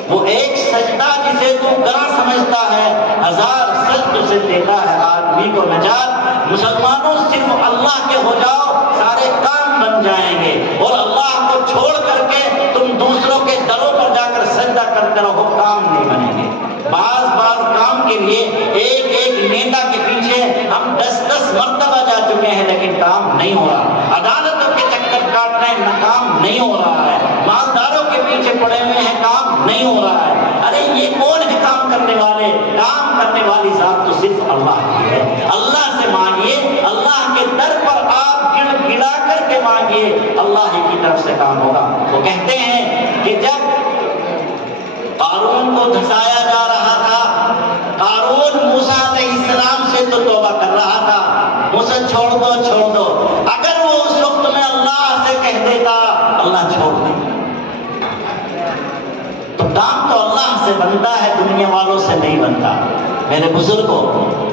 وہ ایک سجدہ جسے تو گراں سمجھتا ہے، ہزار سجد سے دیتا ہے آدمی کو نجات۔ مسلمانوں صرف اللہ کے ہو جاؤ، سارے کام بن جائیں گے، اور اللہ کو چھوڑ کر کے تم دوسروں کے دروں پر جا کر سجدہ کرتے رہو، کام نہیں بنیں گے۔ بعض کام کے لیے ایک ایک نیتا کے پیچھے ہم 10 مرتبہ جا چکے ہیں، لیکن کام نہیں ہو رہا۔ عدالتوں کے چکر کاٹ رہے ہیں، کام نہیں ہو رہا ہے۔ مالداروں کے پیچھے پڑے ہوئے ہیں، کام نہیں ہو رہا ہے۔ ارے یہ کون ہے کام کرنے والے؟ کام کرنے والی ذات تو صرف اللہ کی ہے۔ اللہ سے مانگیے، اللہ کے در پر آپ گڑ گڑا کر کے مانگیے، اللہ ہی کی طرف سے کام ہوگا۔ وہ کہتے ہیں کہ جب قارون کو دھسایا جا رہا تھا، قارون موسیٰ علیہ السلام سے تو توبہ کر رہا تھا، موسیٰ چھوڑ دو چھوڑ دو، اگر وہ اس وقت میں اللہ سے کہہ دیتا اللہ چھوڑ دے، تو کام تو اللہ سے بنتا ہے، دنیا والوں سے نہیں بنتا۔ میرے بزرگوں،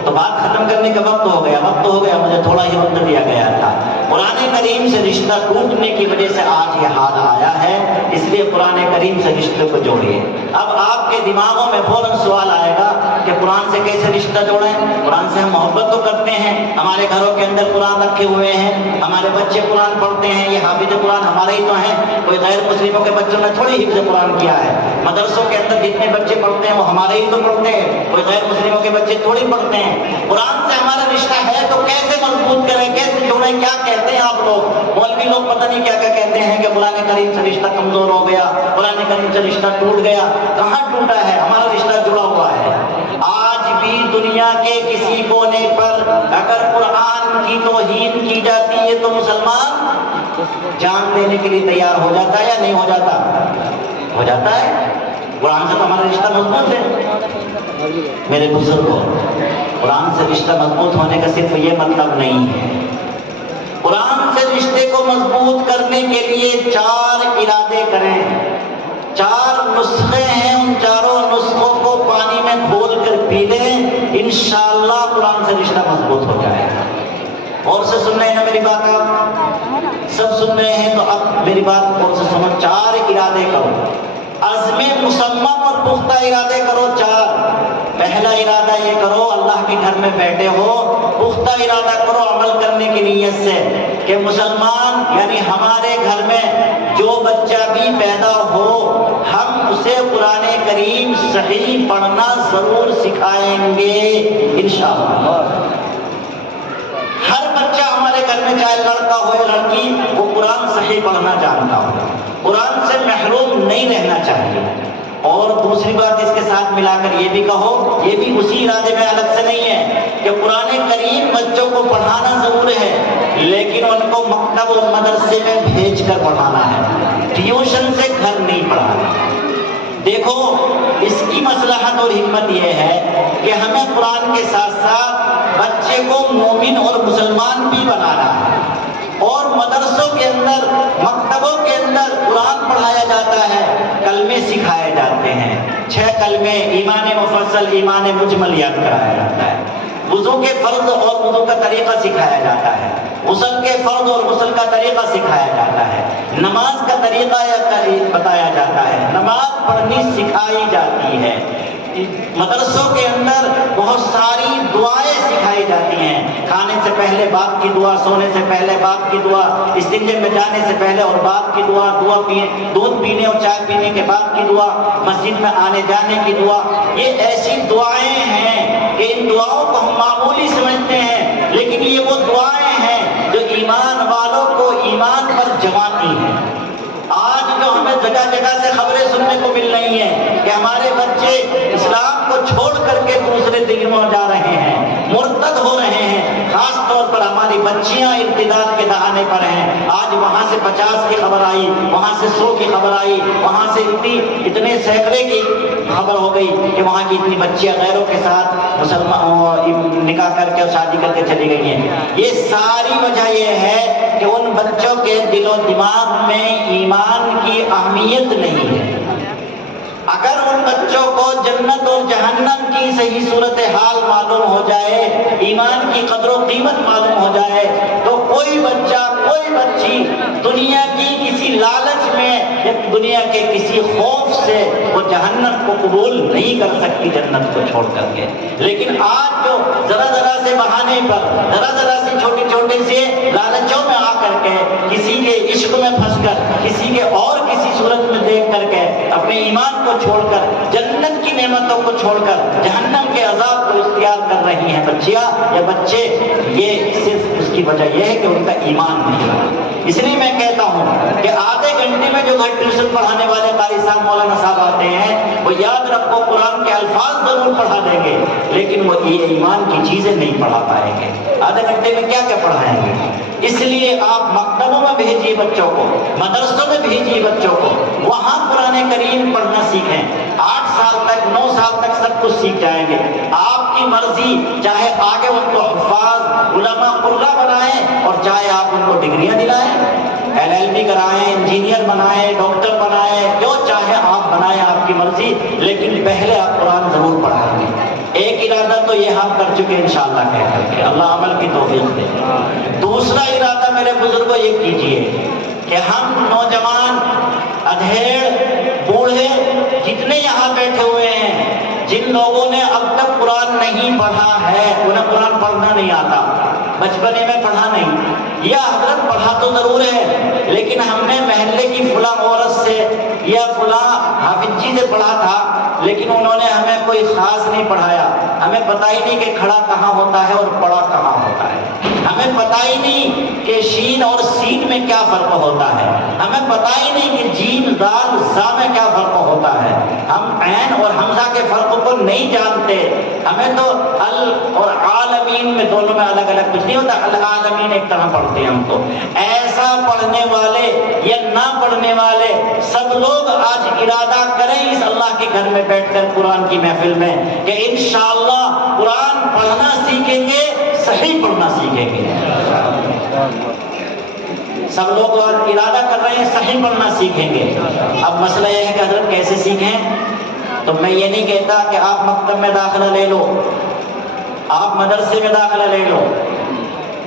تو بات ختم کرنے کا وقت ہو گیا، مجھے تھوڑا ہی وقت دیا گیا تھا۔ قرآن کریم سے رشتہ ٹوٹنے کی وجہ سے آج یہ حال آیا ہے، اس لیے قرآن کریم سے رشتے کو جوڑیے۔ اب آپ کے دماغوں میں فوراً سوال آئے گا کہ قرآن سے کیسے رشتہ جوڑیں؟ قرآن سے ہم محبت تو کرتے ہیں، ہمارے گھروں کے اندر قرآن رکھے ہوئے ہیں، ہمارے بچے قرآن پڑھتے ہیں، یہ حافظ قرآن ہمارے ہی تو ہیں، کوئی غیر مسلموں کے بچوں نے تھوڑی حفظ قرآن کیا ہے۔ مدرسوں کے اندر جتنے بچے پڑھتے ہیں وہ ہمارے ہی تو پڑھتے ہیں، کوئی غیر مسلموں کے بچے تھوڑی پڑھتے ہیں۔ قرآن سے ہمارا رشتہ ہے تو کیسے مضبوط کریں، کیسے جوڑیں؟ کیا کہتے ہیں آپ لوگ؟ مولوی لوگ پتہ نہیں کیا کیا کہتے ہیں کہ قرآن کریم سے رشتہ کمزور ہو گیا، قرآن کریم سے رشتہ ٹوٹ گیا۔ کہاں ٹوٹا ہے؟ ہمارا رشتہ جڑا ہوا ہے۔ آج بھی دنیا کے کسی کونے پر اگر قرآن کی توہین کی جاتی ہے تو مسلمان جان دینے کے لیے تیار ہو جاتا ہے یا نہیں ہو جاتا؟ ہو جاتا ہے۔ قرآن سے تو ہمارا رشتہ مضبوط ہے۔ میرے بزرگوں، قرآن سے رشتہ مضبوط ہونے کا صرف یہ مطلب نہیں ہے۔ قرآن سے رشتے کو مضبوط کرنے کے لیے 4 ارادے کریں، 4 نسخے ہیں، ان چاروں نسخوں کو پانی میں کھول کر پی لیں، انشاءاللہ قرآن سے رشتہ مضبوط ہو جائے گا۔ اور سے سن رہے ہیں نا میری بات؟ آپ سب سن رہے ہیں تو اب میری بات اور سے سنو۔ 4 ارادے کرو، عزم مصمم اور پختہ ارادے کرو 4۔ پہلا ارادہ یہ کرو، اللہ کے گھر میں بیٹھے ہو، پختہ ارادہ کرو عمل کرنے کی نیت سے کہ مسلمان یعنی ہمارے گھر میں جو بچہ بھی پیدا ہو، ہم اسے قرآن کریم صحیح پڑھنا ضرور سکھائیں گے انشاءاللہ۔ ہر بچہ ہمارے گھر میں چاہے لڑکا ہو یا لڑکی، وہ قرآن صحیح پڑھنا جانتا ہو، قرآن سے محروم نہیں رہنا چاہیے۔ اور دوسری بات اس کے ساتھ ملا کر یہ بھی کہو، یہ بھی اسی ارادے میں الگ سے نہیں ہے کہ قرآن کریم بچوں کو پڑھانا ضرور ہے، لیکن ان کو مکتب اور مدرسے میں بھیج کر پڑھانا ہے، ٹیوشن سے گھر نہیں پڑھانا۔ دیکھو اس کی مصلحت اور حکمت یہ ہے کہ ہمیں قرآن کے ساتھ ساتھ بچے کو مومن اور مسلمان بھی بنانا ہے، اور مدرسوں کے اندر، مکتبوں کے اندر قرآن پڑھایا جاتا ہے، کلمے سکھائے جاتے ہیں، 6 کلمے، ایمان مفصل، ایمان مجمل یاد کرایا جاتا ہے، وضو کے فرض اور وضو کا طریقہ سکھایا جاتا ہے، غسل کے فرض اور غسل کا طریقہ سکھایا جاتا ہے، نماز کا طریقہ بتایا جاتا ہے، نماز پڑھنی سکھائی جاتی ہے۔ مدرسوں کے اندر بہت ساری دعائیں سکھائی جاتی ہیں، کھانے سے پہلے باپ کی دعا، سونے سے پہلے باپ کی دعا، استنجے میں جانے سے پہلے اور باپ کی دعا، دودھ پینے اور چائے پینے کے بعد کی دعا، مسجد میں آنے جانے کی دعا۔ یہ ایسی دعائیں ہیں کہ ان دعاؤں کو ہم معمولی سمجھتے ہیں، لیکن یہ وہ دعائیں ہیں جو ایمان والوں کو ایمان پر جماتی ہیں۔ آج جو ہمیں جگہ جگہ سے خبریں سننے کو مل رہی ہیں کہ ہمارے بچے اسلام کو چھوڑ کر کے دوسرے دینوں میں جا رہے ہیں، مرتد ہو رہے ہیں، خاص طور پر ہماری بچیاں ارتداد کے دہانے پر ہیں۔ آج وہاں سے 50 کی خبر آئی، وہاں سے 100 کی خبر آئی، وہاں سے اتنے سینکڑے کی خبر ہو گئی کہ وہاں کی اتنی بچیاں غیروں کے ساتھ مسلمان نکاح کر کے اور شادی کر کے چلی گئی ہیں۔ یہ ساری وجہ یہ ہے کہ ان بچوں کے دل و دماغ میں ایمان کی اہمیت نہیں ہے۔ اگر ان بچوں کو جنت اور جہنم کی صحیح صورتحال معلوم ہو جائے، ایمان کی قدر و قیمت معلوم ہو جائے، تو کوئی بچہ کوئی بچی دنیا کی کسی لالچ میں یا دنیا کے کسی خوف سے وہ جہنم کو قبول نہیں کر سکتی جنت کو چھوڑ کر کے۔ لیکن آج جو ذرا ذرا سے بہانے پر، ذرا ذرا سے چھوٹی چھوٹی سے لالچوں میں آ کر کے، کسی کے عشق میں پھنس کر، کسی کے اور کسی صورت میں دیکھ کر کے اپنے ایمان کو چھوڑ کر، جنت کی نعمتوں کو چھوڑ کر جہنم کے عذاب کو اختیار کر رہی ہیں بچیاں یا بچے، یہ صرف اس کی وجہ یہ ہے کہ ان کا ایمان نہیں ہے۔ اس لیے میں کہتا ہوں کہ آدھے گھنٹے میں جو گھر ٹیوشن پڑھانے والے قاری صاحب مولانا صاحب آتے ہیں، وہ یاد رکھو قرآن کے الفاظ ضرور پڑھا دیں گے، لیکن وہ یہ ایمان کی چیزیں نہیں پڑھا پائیں گے۔ آدھے گھنٹے میں کیا کیا پڑھائیں گے؟ اس لیے آپ مکتبوں میں بھیجیے بچوں کو، مدرسوں میں بھیجیے بچوں کو، وہاں قرآن کریم پڑھنا سیکھیں۔ 8 سال تک 9 سال تک سب کچھ سیکھ جائیں گے۔ آپ کی مرضی، چاہے آگے ان کو حفاظ علماء قرہ بنائیں اور چاہے آپ ان کو ڈگریاں دلائیں، LLB کرائیں، انجینئر بنائیں، ڈاکٹر بنائیں، جو چاہے آپ بنائیں، آپ کی مرضی، لیکن پہلے آپ قرآن ضرور پڑھائیں گے۔ ایک ارادہ تو یہ ہم کر چکے انشاءاللہ کہہ کر کے، اللہ عمل کی توفیق دے۔ دوسرا ارادہ میرے بزرگوں یہ کیجئے کہ ہم نوجوان، ادھیڑ، بوڑھے، جتنے یہاں بیٹھے ہوئے ہیں، جن لوگوں نے اب تک قرآن نہیں پڑھا ہے، انہیں قرآن پڑھنا نہیں آتا، بچپنے میں پڑھا نہیں، یا حضرت پڑھا تو ضرور ہے لیکن ہم نے محلے کی فلاں عورت سے یا فلاں حافظ جی سے پڑھا تھا، لیکن انہوں نے ہمیں کوئی خاص نہیں پڑھایا، ہمیں پتہ ہی نہیں کہ کھڑا کہاں ہوتا ہے اور پڑھا کہاں ہوتا ہے، ہمیں پتہ ہی نہیں کہ شین اور سین میں کیا فرق ہوتا ہے، ہمیں پتہ ہی نہیں کہ جیم دال زا میں کیا فرق ہوتا ہے، ہم عین اور حمزہ کے فرق کو نہیں جانتے، ہمیں تو ال اور عالمین میں دونوں میں الگ الگ کچھ نہیں ہوتا، العالمین ایک طرح پڑھتے ہیں ہم تو۔ ایسا پڑھنے والے یا نہ پڑھنے والے سب لوگ آج ارادہ کریں اس اللہ کے گھر میں بیٹھ کر قرآن کی محفل میں کہ انشاءاللہ قرآن پڑھنا سیکھیں گے، صحیح پڑھنا سیکھیں گے۔ سب لوگ ارادہ کر رہے ہیں صحیح پڑھنا سیکھیں گے۔ اب مسئلہ یہ ہے کہ حضرت کیسے سیکھیں؟ تو میں یہ نہیں کہتا کہ آپ مکتب میں داخلہ لے لو، آپ مدرسے میں داخلہ لے لو،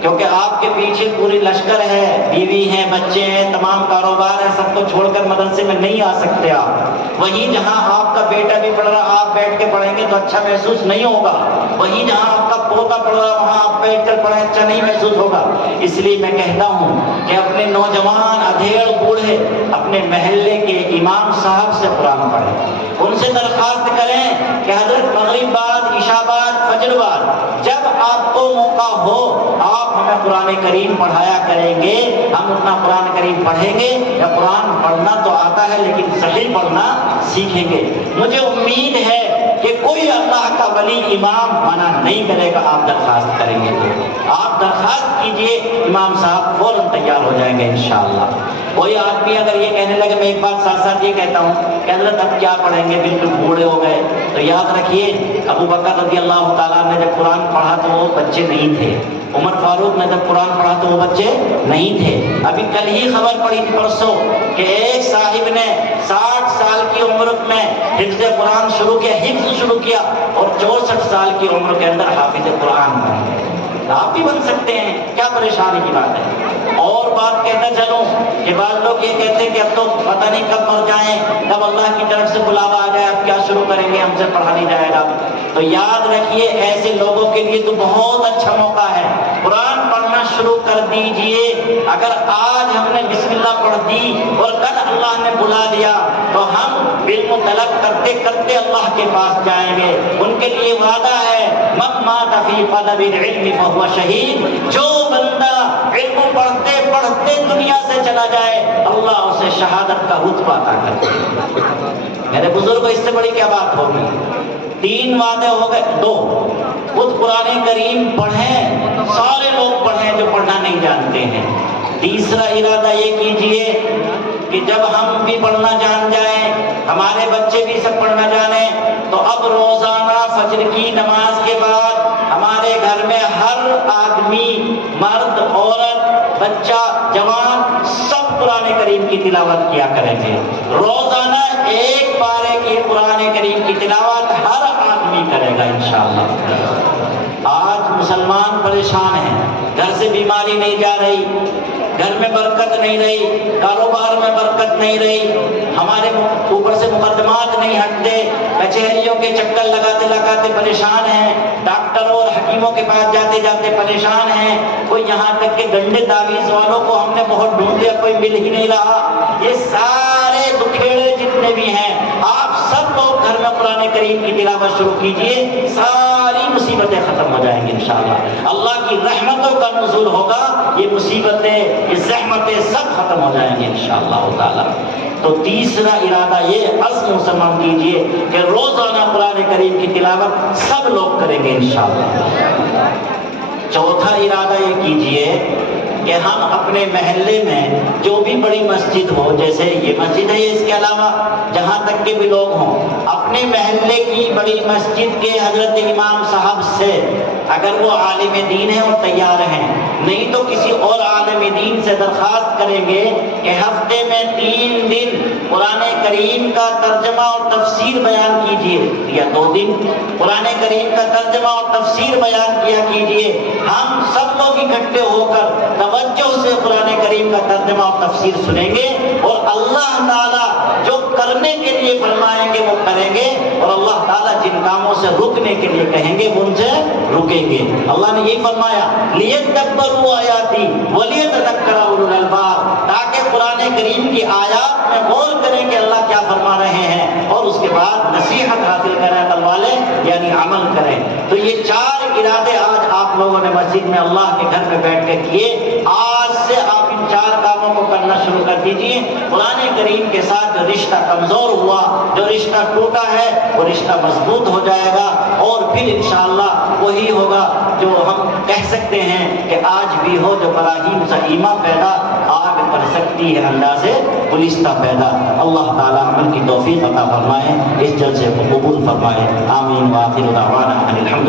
کیونکہ آپ کے پیچھے پوری لشکر ہے، بیوی ہیں، بچے ہیں، تمام کاروبار ہے، سب کو چھوڑ کر مدرسے میں نہیں آ سکتے آپ۔ وہیں جہاں آپ کا بیٹا بھی پڑھ رہا، آپ بیٹھ کے پڑھیں گے تو اچھا محسوس نہیں ہوگا، وہیں جہاں آپ کا پوتا پڑھ رہا وہاں آپ بیٹھ کر پڑھیں اچھا نہیں محسوس ہوگا۔ اس لیے میں کہتا ہوں کہ اپنے نوجوان، ادھیڑ، بوڑھے اپنے محلے کے امام صاحب سے قرآن پڑھیں، ان سے درخواست کریں کہ حضرت مغرب بعد، عشاء بعد، فجر بعد جب آپ کو موقع ہو آپ ہمیں قرآن کریم پڑھایا کریں گے، ہم اپنا قرآن کریم پڑھیں گے، یا قرآن پڑھنا تو آتا ہے لیکن صحیح پڑھنا سیکھیں گے۔ مجھے امید ہے کہ کوئی اللہ کا ولی امام منع نہیں کرے گا، آپ درخواست کریں گے تو آپ درخواست کیجئے، امام صاحب فوراً تیار ہو جائیں گے انشاءاللہ۔ کوئی آدمی اگر یہ کہنے لگے، میں ایک بات ساتھ ساتھ یہ کہتا ہوں کہ حضرت اب کیا پڑھیں گے، بالکل بوڑھے ہو گئے، تو یاد رکھیے ابو بکر رضی اللہ تعالیٰ نے جب قرآن پڑھا تو وہ بچے نہیں تھے، عمر فاروق نے جب قرآن پڑھا تو وہ بچے نہیں تھے۔ ابھی کل ہی خبر پڑی تھی پرسوں کہ ایک صاحب نے 60 سال کی عمر میں حفظ قرآن شروع کیا، حفظ شروع کیا، اور 64 سال کی عمر کے اندر حافظ قرآن بن گئے۔ آپ بھی بن سکتے ہیں، کیا پریشانی کی بات ہے؟ اور بات کہتا چلوں کہ بعض لوگ یہ کہتے ہیں کہ اب تو پتہ نہیں کب مر جائیں، کب اللہ کی طرف سے بلاوا آ جائے، اب کیا شروع کریں گے، ہم سے پڑھا نہیں جائے گا۔ تو یاد رکھیے ایسے لوگوں کے لیے تو بہت اچھا موقع ہے، قرآن پڑھنا شروع کر دیجئے۔ اگر آج ہم نے بسم اللہ پڑھ دی اور کل اللہ نے بلا لیا تو ہم علم طلب کرتے کرتے اللہ کے پاس جائیں گے۔ ان کے لیے وعدہ ہے من مات فی طلب العلم فهو شہید، جو بندہ علم پڑھتے پڑھتے دنیا سے چلا جائے اللہ اسے شہادت کا رتبہ عطا کرتے ہیں۔ میرے بزرگوں اس سے بڑی کیا بات ہوگی؟ 3 وعدے ہو گئے، 2 خود قرآن کریم پڑھیں، سارے لوگ پڑھیں جو پڑھنا نہیں جانتے ہیں۔ تیسرا ارادہ یہ کیجئے کہ جب ہم بھی پڑھنا جان جائیں، ہمارے بچے بھی سب پڑھنا جانیں، تو اب روزانہ فجر کی نماز کے بعد ہمارے گھر میں ہر آدمی، مرد، عورت، بچہ، جوان، سب قرآن کریم کی تلاوت کیا کریں گے۔ روزانہ 1 پارے کی قرآن کریم کی تلاوت ہر آدمی کرے گا انشاءاللہ۔ آج مسلمان پریشان ہیں، گھر سے بیماری نہیں جا رہی، گھر میں برکت نہیں رہی، کاروبار میں برکت نہیں رہی، ہمارے اوپر سے مقدمات نہیں ہٹتے، کچہریوں کے چکر لگاتے لگاتے پریشان ہیں، ڈاکٹروں اور حکیموں کے پاس جاتے جاتے پریشان ہیں، کوئی یہاں تک کہ گنڈے تعویذ والوں کو ہم نے بہت ڈھونڈ لیا، کوئی مل ہی نہیں رہا۔ یہ سارے دکھیڑے جتنے بھی ہیں، آپ سب لوگ گھر میں قرآن کریم کی تلاوت شروع کیجئے، ساری مصیبتیں ختم ہو جائیں گی انشاءاللہ۔ اللہ کی رحمتوں کا نزول ہوگا، یہ مصیبتیں، یہ زحمتیں سب ختم ہو جائیں گے انشاءاللہ تعالی۔ تو تیسرا ارادہ یہ عزم مسلمان کیجئے کہ روزانہ قرآن کریم کی تلاوت سب لوگ کریں گے انشاءاللہ۔ چوتھا ارادہ یہ کیجئے کہ ہم اپنے محلے میں جو بھی بڑی مسجد ہو، جیسے یہ مسجد ہے، اس کے علاوہ جہاں تک کے بھی لوگ ہوں، اپنے محلے کی بڑی مسجد کے حضرت امام صاحب سے اگر وہ عالم دین ہیں اور تیار ہیں، نہیں تو کسی اور عالم دین سے درخواست کریں گے کہ ہفتے میں 3 دن قرآن کریم کا ترجمہ اور تفسیر بیان کیجئے، یا 2 دن قرآن کریم کا ترجمہ اور تفسیر بیان کیا کیجئے۔ ہم سب لوگ اکٹھے ہو کر توجہ سے قرآن کریم کا ترجمہ اور تفسیر سنیں گے، اور اللہ تعالیٰ جو کرنے کے لیے فرمائیں گے وہ کریں گے، اور اللہ تعالیٰ جن کاموں سے رکنے کے لیے کہیں گے ان سے رکیں گے۔ اللہ نے یہی فرمایا لِيَدَّبَّرُوا آیَاتِي وَلِيَتَذَكَّرَ أُولُو الْأَلْبَابِ، تاکہ قرآن کریم کی آیات میں غور کریں کہ اللہ کیا فرما رہے ہیں، اور اس کے بعد نصیحت حاصل کریں عقل والے، یعنی عمل کریں۔ تو یہ 4 ارادے آج آپ لوگوں نے مسجد میں اللہ کے گھر میں بیٹھ کے کیے، آج سے آپ ان 4 کاموں کو کرنا شروع کر دیجئے۔ قرآن کریم کے ساتھ جو رشتہ کمزور ہوا، جو رشتہ ٹوٹا ہے، وہ رشتہ مضبوط ہو جائے گا، اور پھر انشاءاللہ وہی ہوگا جو ہم کہہ سکتے ہیں کہ آج بھی ہو جو براہیم زعیمہ پیدا، آگ پر سکتی ہے اندازے گلستہ پیدا۔ اللہ تعالیٰ عمل کی توفیق عطا فرمائے، اس جلسے کو قبول فرمائے، آمین۔ وآخر دعوانا ان الحمد